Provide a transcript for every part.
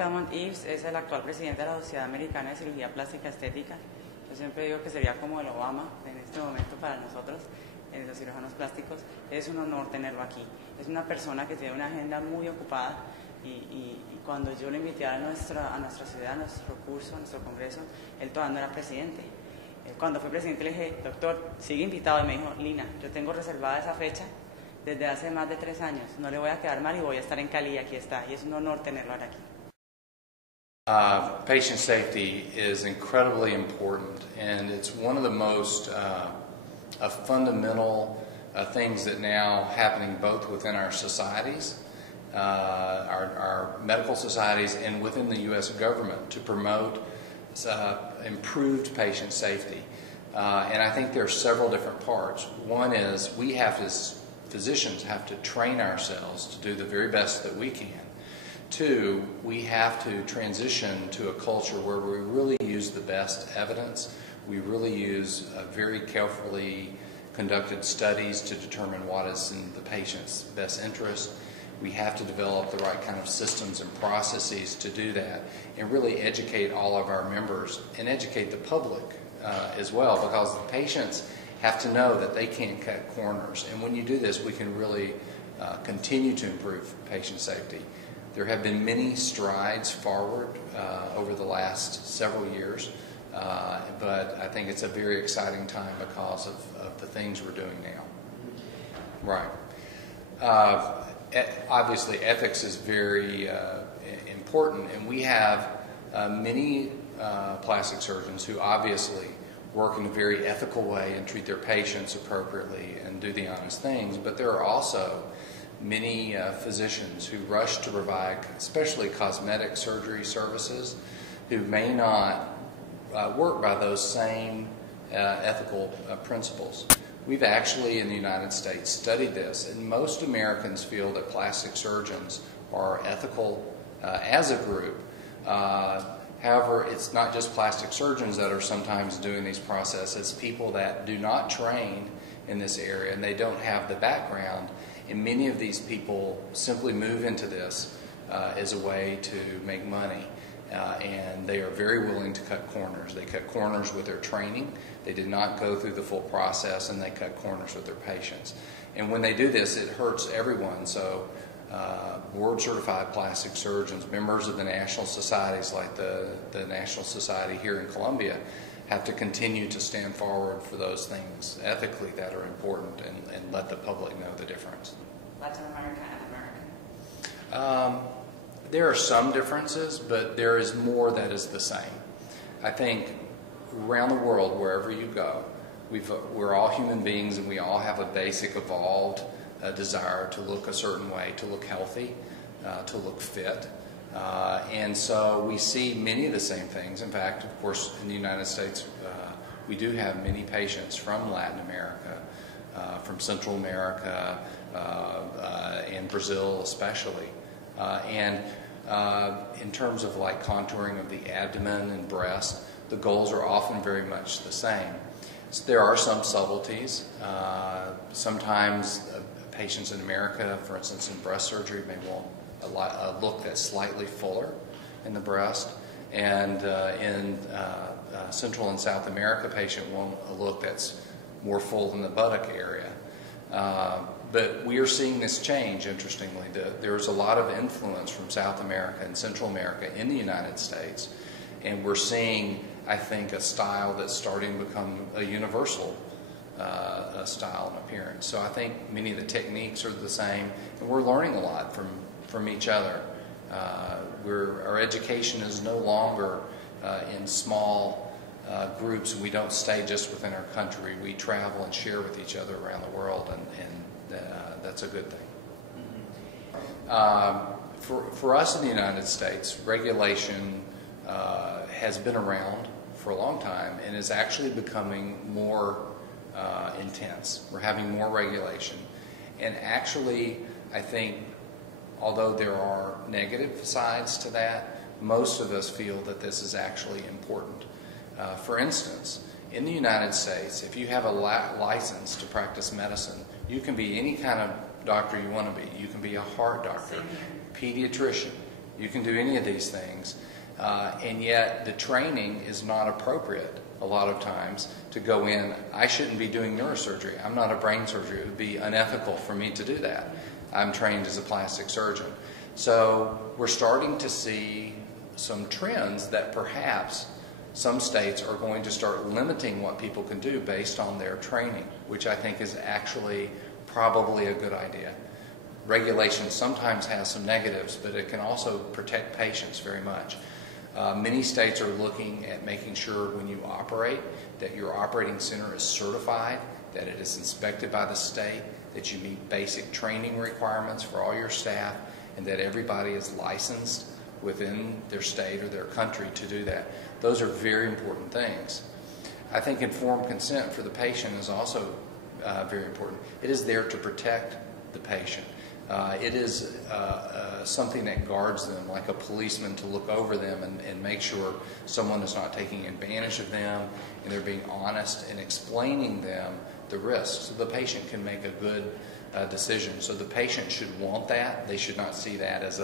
Felmont Eaves es el actual presidente de la Sociedad Americana de Cirugía Plástica Estética. Yo siempre digo que sería como el Obama en este momento para nosotros, los cirujanos plásticos. Es un honor tenerlo aquí. Es una persona que tiene una agenda muy ocupada y cuando yo lo invité a nuestra ciudad, a nuestro curso, a nuestro congreso, él todavía no era presidente. Cuando fue presidente le dije, doctor, sigue invitado, y me dijo, Lina, yo tengo reservada esa fecha desde hace más de 3 años, no le voy a quedar mal y voy a estar en Cali, y aquí está, y es un honor tenerlo ahora aquí. Patient safety is incredibly important, and it's one of the most fundamental things that now happening both within our societies, our medical societies, and within the U.S. government to promote improved patient safety. And I think there are several different parts. One is we have to, as physicians, have to train ourselves to do the very best that we can. 2, we have to transition to a culture where we really use the best evidence. We really use very carefully conducted studies to determine what is in the patient's best interest. We have to develop the right kind of systems and processes to do that, and really educate all of our members and educate the public as well, because the patients have to know that they can't cut corners. And when you do this, we can really continue to improve patient safety. There have been many strides forward over the last several years, but I think it's a very exciting time because of the things we're doing now. Right. Obviously, ethics is very important, and we have many plastic surgeons who obviously work in a very ethical way and treat their patients appropriately and do the honest things, but there are also many physicians who rush to provide, especially cosmetic surgery services, who may not work by those same ethical principles. We've actually in the United States studied this, and most Americans feel that plastic surgeons are ethical as a group. However, it's not just plastic surgeons that are sometimes doing these processes. It's people that do not train in this area and they don't have the background. And many of these people simply move into this as a way to make money. And they are very willing to cut corners. They cut corners with their training. They did not go through the full process, and they cut corners with their patients. And when they do this, it hurts everyone. So board-certified plastic surgeons, members of the national societies like the National Society here in Columbia, have to continue to stand forward for those things ethically that are important and let the public know the difference. Latin America and American? There are some differences, but there is more that is the same. I think around the world, wherever you go, we're all human beings, and we all have a basic evolved desire to look a certain way, to look healthy, to look fit. And so we see many of the same things. In fact, of course, in the United States, we do have many patients from Latin America, from Central America, and Brazil especially. And in terms of like contouring of the abdomen and breast, the goals are often very much the same. So there are some subtleties. Sometimes patients in America, for instance, in breast surgery, may want a look that's slightly fuller in the breast, and in Central and South America, patient want a look that's more full in the buttock area. But we are seeing this change, interestingly. There's a lot of influence from South America and Central America in the United States, and we're seeing, I think, a style that's starting to become a universal style and appearance. So I think many of the techniques are the same, and we're learning a lot from each other. Our education is no longer in small groups. We don't stay just within our country. We travel and share with each other around the world, and that's a good thing. For us in the United States, regulation has been around for a long time and is actually becoming more intense. We're having more regulation. And actually, I think, although there are negative sides to that, most of us feel that this is actually important. For instance, in the United States, if you have a license to practice medicine, you can be any kind of doctor you want to be. You can be a heart doctor, pediatrician. You can do any of these things. And yet the training is not appropriate a lot of times to go in. I shouldn't be doing neurosurgery. I'm not a brain surgeon. It would be unethical for me to do that. I'm trained as a plastic surgeon. So we're starting to see some trends that perhaps some states are going to start limiting what people can do based on their training, which I think is actually probably a good idea. Regulation sometimes has some negatives, but it can also protect patients very much. Many states are looking at making sure when you operate that your operating center is certified, that it is inspected by the state, that you meet basic training requirements for all your staff, and that everybody is licensed within their state or their country to do that. Those are very important things. I think informed consent for the patient is also very important. It is there to protect the patient. It is something that guards them, like a policeman, to look over them and make sure someone is not taking advantage of them, and they're being honest and explaining them the risks so the patient can make a good decision. So the patient should want that. They should not see that as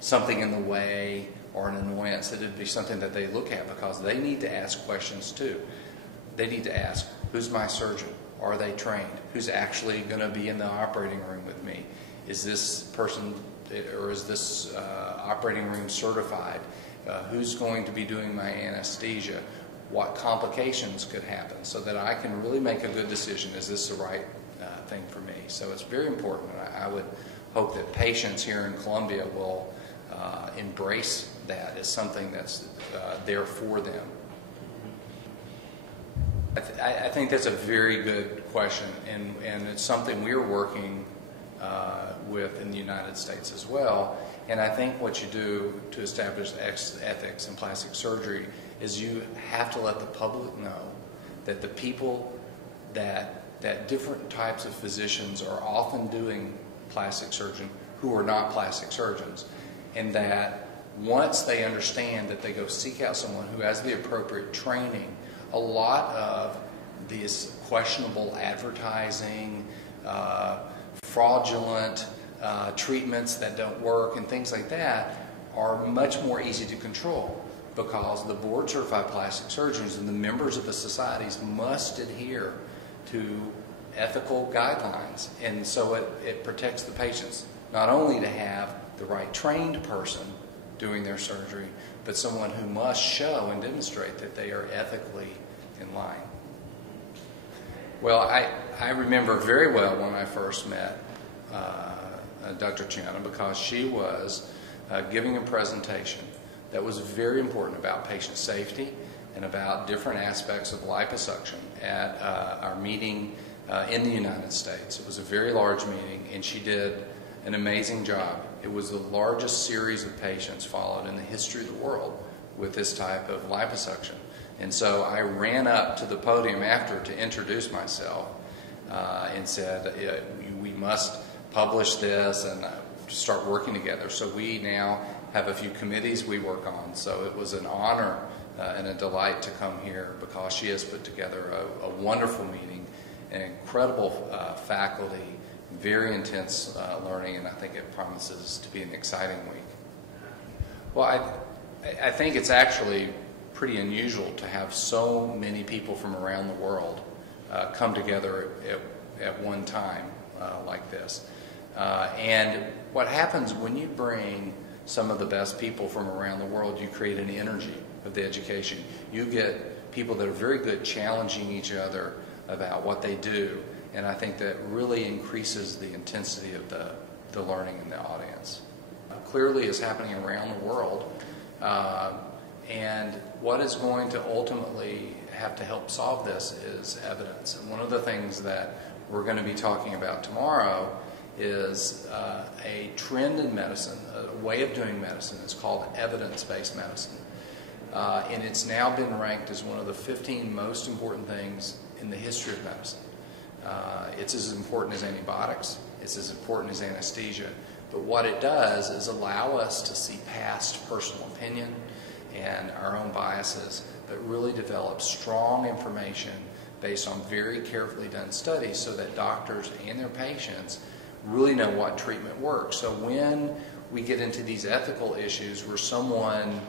something in the way or an annoyance. It would be something that they look at, because they need to ask questions too. They need to ask, who's my surgeon? Are they trained? Who's actually going to be in the operating room with me? Is this person, or is this operating room certified? Who's going to be doing my anesthesia? What complications could happen, so that I can really make a good decision. Is this the right thing for me? So it's very important. I would hope that patients here in Columbia will embrace that as something that's there for them. I think that's a very good question, and it's something we're working with in the United States as well. And I think what you do to establish ethics in plastic surgery is you have to let the public know that the people that different types of physicians are often doing plastic surgery who are not plastic surgeons, and that once they understand that they go seek out someone who has the appropriate training, a lot of these questionable advertising, fraudulent treatments that don't work and things like that are much more easy to control, because the board certified plastic surgeons and the members of the societies must adhere to ethical guidelines. And so it protects the patients, not only to have the right trained person doing their surgery, but someone who must show and demonstrate that they are ethically in line. Well, I remember very well when I first met Dr. Triana, because she was giving a presentation that was very important about patient safety and about different aspects of liposuction at our meeting in the United States. It was a very large meeting, and she did an amazing job. It was the largest series of patients followed in the history of the world with this type of liposuction. And so I ran up to the podium after to introduce myself and said, we must publish this and start working together. So we now have a few committees we work on. So it was an honor and a delight to come here, because she has put together a wonderful meeting, an incredible faculty, very intense learning, and I think it promises to be an exciting week. Well, I think it's actually pretty unusual to have so many people from around the world come together at one time like this. And what happens when you bring some of the best people from around the world, you create an energy of the education. You get people that are very good challenging each other about what they do, and I think that really increases the intensity of the learning in the audience. Clearly is happening around the world, and what is going to ultimately have to help solve this is evidence. And one of the things that we're going to be talking about tomorrow is a trend in medicine, a way of doing medicine. It's called evidence-based medicine. And it's now been ranked as one of the 15 most important things in the history of medicine. It's as important as antibiotics. It's as important as anesthesia. But what it does is allow us to see past personal opinion and our own biases, but really develop strong information based on very carefully done studies, so that doctors and their patients really know what treatment works. So when we get into these ethical issues where someone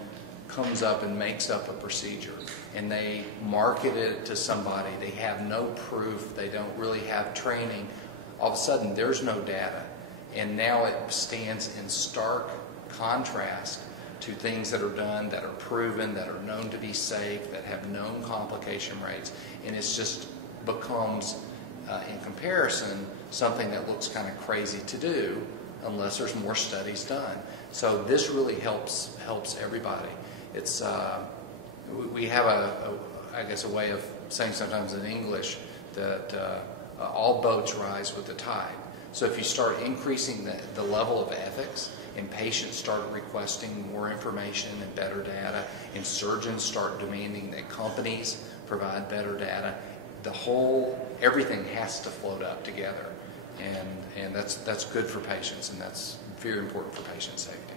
comes up and makes up a procedure and they market it to somebody. They have no proof. They don't really have training. All of a sudden, there's no data. And now it stands in stark contrast to things that are done, that are proven, that are known to be safe, that have known complication rates. And it's just becomes, in comparison, something that looks kind of crazy to do unless there's more studies done. So this really helps everybody. It's we have I guess a way of saying sometimes in English that all boats rise with the tide. So if you start increasing the level of ethics, and patients start requesting more information and better data, and surgeons start demanding that companies provide better data, everything has to float up together, and that's good for patients, and that's very important for patient safety.